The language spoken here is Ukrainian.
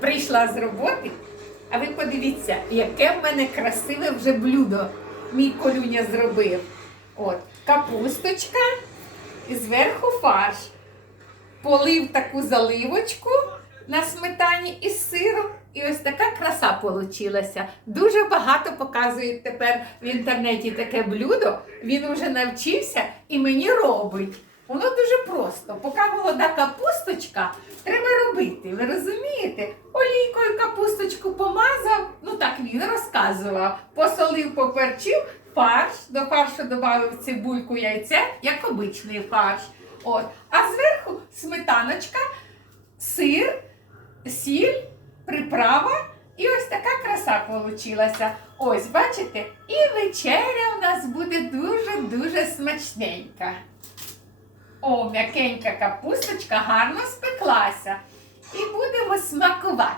прийшла з роботи, а ви подивіться, яке в мене красиве вже блюдо мій колюня зробив. От, капусточка і зверху фарш. Полив таку заливочку на сметані із сиром. І ось така краса получилася. Дуже багато показують тепер в інтернеті таке блюдо. Він вже навчився і мені робить. Воно дуже просто. Поки молода капусточка, треба робити. Ви розумієте? Капусточку помазав, ну так він розказував. Посолив, поперчив, фарш, до фаршу додав цибульку, яйце, як обичний фарш. От. А зверху сметаночка, сир, сіль, приправа. І ось така краса получилася. Ось, бачите? І вечеря у нас буде дуже-дуже смачненька. О, м'якенька капусточка гарно спеклася. І будемо смакувати.